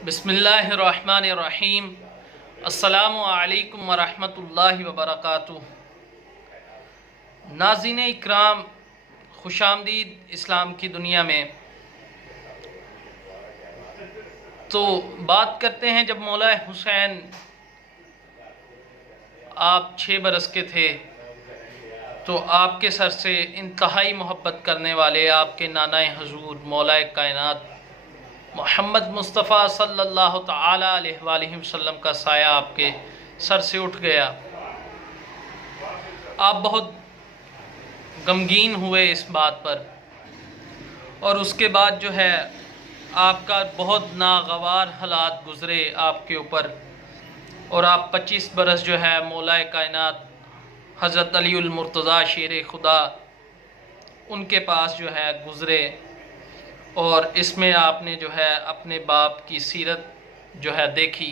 बिस्मिल्लाहिर्रहमानिर्रहीम। अस्सलामु अलैकुम वरहमतुल्लाहि वबरकातुह। नाज़रीन इकराम, खुशामदीद इस्लाम की दुनिया में। तो बात करते हैं, जब मौला हुसैन आप 6 बरस के थे तो आपके सर से इंतहाई मोहब्बत करने वाले आपके नाना हजूर मौला कायनात मोहम्मद मुस्तफ़ा सल्लल्लाहु तआला अलैहि वसल्लम का साया आपके सर से उठ गया। आप बहुत गमगीन हुए इस बात पर, और उसके बाद जो है आपका बहुत नागवार हालात गुज़रे आपके ऊपर, और आप 25 बरस जो है मौला कायनात हज़रत अलीउल मुर्तज़ा शेर खुदा उनके पास जो है गुज़रे। और इसमें आपने जो है अपने बाप की सीरत जो है देखी।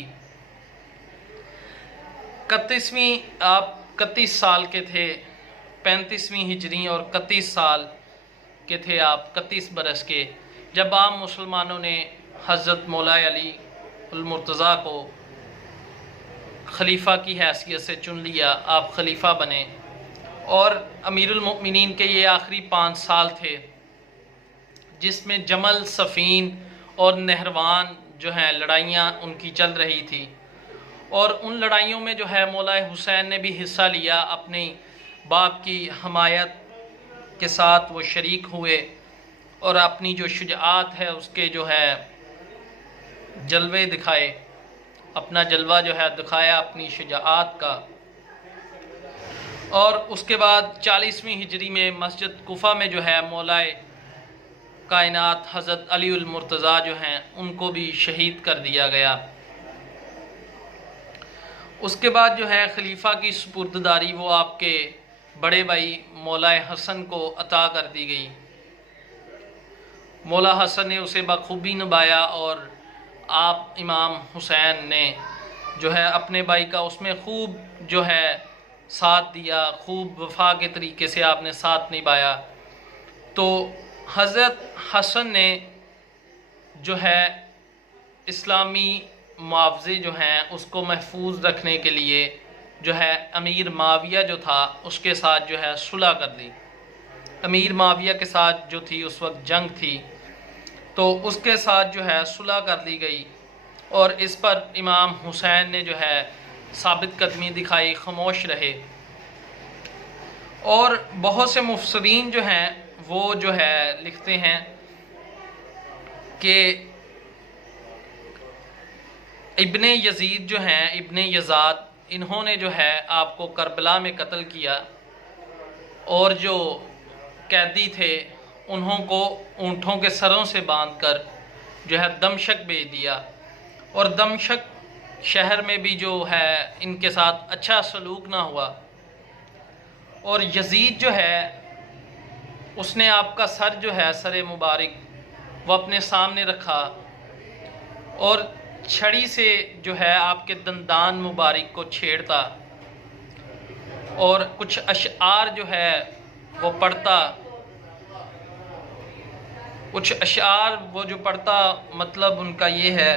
31 साल के थे, 35वीं हिजरी, और 31 साल के थे आप, 31 बरस के, जब आम मुसलमानों ने हज़रत मौला अली उल मुर्तज़ा को खलीफा की हैसियत से चुन लिया। आप खलीफा बने, और अमीरुल मोमिनीन के ये आखिरी 5 साल थे जिसमें जमल, सफ़ीन और नहरवान जो हैं लड़ाइयाँ उनकी चल रही थी। और उन लड़ाइयों में जो है मौला हुसैन ने भी हिस्सा लिया, अपने बाप की हमायत के साथ वो शरीक हुए, और अपनी जो शुजाअत है उसके जो है जलवे दिखाए, अपना जलवा जो है दिखाया अपनी शुजाअत का। और उसके बाद 40वीं हिजरी में मस्जिद कुफा में जो है मौला कायनात हज़रत अली उल मुर्तज़ा जो हैं उनको भी शहीद कर दिया गया। उसके बाद जो है खलीफा की सुपुर्ददारी वो आपके बड़े भाई मौला हसन को अता कर दी गई। मौला हसन ने उसे बखूबी निभाया, और आप इमाम हुसैन ने जो है अपने भाई का उसमें खूब जो है साथ दिया, खूब वफा के तरीके से आपने साथ निभाया। तो हज़रत हसन ने जो है इस्लामी मुआवज़े जो हैं उसको महफूज रखने के लिए जो है अमीर माविया जो था उसके साथ जो है सुलह कर दी। अमीर माविया के साथ जो थी उस वक्त जंग थी, तो उसके साथ जो है सुलह कर दी गई। और इस पर इमाम हुसैन ने जो है साबित कदमी दिखाई, खामोश रहे। और बहुत से मुफस्सिरीन जो हैं वो जो है लिखते हैं कि इब्ने यजीद जो हैं, इब्ने यज़ाद, इन्होंने जो है आपको करबला में कत्ल किया, और जो कैदी थे उन्हों को ऊँटों के सरों से बांधकर जो है दमशक भेज दिया। और दमशक शहर में भी जो है इनके साथ अच्छा सलूक ना हुआ। और यजीद जो है उसने आपका सर जो है सर मुबारक वो अपने सामने रखा, और छड़ी से जो है आपके दंदान मुबारक को छेड़ता, और कुछ अशआर जो है वो पढ़ता। कुछ अशआर वो जो पढ़ता मतलब उनका ये है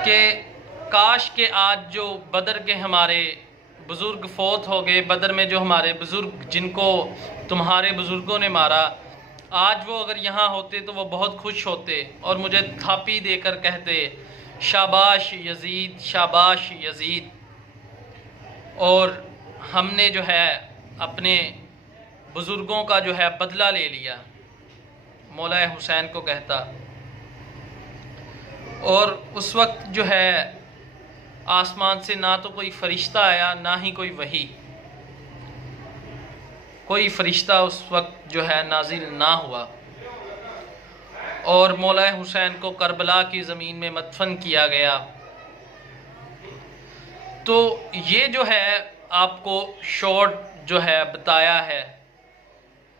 कि काश के आज जो बदर के हमारे बुज़ुर्ग फौत हो गए, बदर में जो हमारे बुज़ुर्ग जिनको तुम्हारे बुज़ुर्गों ने मारा, आज वो अगर यहाँ होते तो वो बहुत खुश होते और मुझे थापी देकर कहते शाबाश यजीद, शाबाश यजीद। और हमने जो है अपने बुज़ुर्गों का जो है बदला ले लिया, मौला हुसैन को कहता। और उस वक्त जो है आसमान से ना तो कोई फ़रिश्ता आया, ना ही कोई वही, कोई फ़रिश्ता उस वक्त जो है नाजिल ना हुआ। और मौला हुसैन को करबला की ज़मीन में मदफन किया गया। तो ये जो है आपको शॉर्ट जो है बताया है।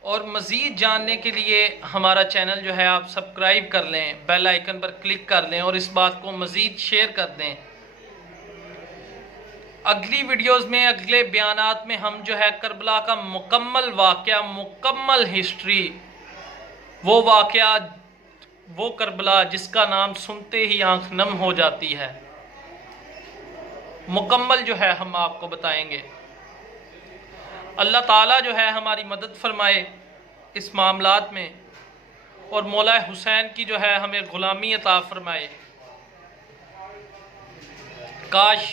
और मज़ीद जानने के लिए हमारा चैनल जो है आप सब्सक्राइब कर लें, बेल आइकन पर क्लिक कर लें, और इस बात को मज़ीद शेयर कर दें। अगली वीडियोस में, अगले बयानात में हम जो है करबला का मुकम्मल वाक़या, मुकम्मल हिस्ट्री, वो वाक़या وہ کربلا جس کا نام سنتے ہی آنکھ نم ہو جاتی ہے، مکمل جو ہے ہم آپ کو بتائیں گے۔ اللہ تعالیٰ جو ہے ہماری مدد فرمائے اس معاملات میں، اور مولا حسین کی جو ہے ہمیں غلامی عطا فرمائے۔ کاش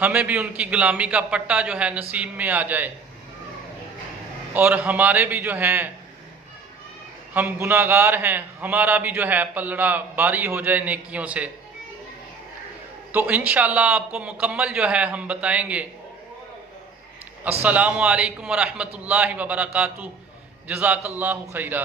ہمیں بھی ان کی غلامی کا پٹا جو ہے نصیب میں آ جائے، اور ہمارے بھی جو ہیں، ہم گناہگار ہیں، ہمارا بھی جو ہے پلڑا باری ہو جائے نیکیوں سے۔ تو انشاءاللہ آپ کو مکمل جو ہے ہم بتائیں گے۔ السلام علیکم ورحمۃ اللہ وبرکاتہ۔ جزاک اللہ خیرہ۔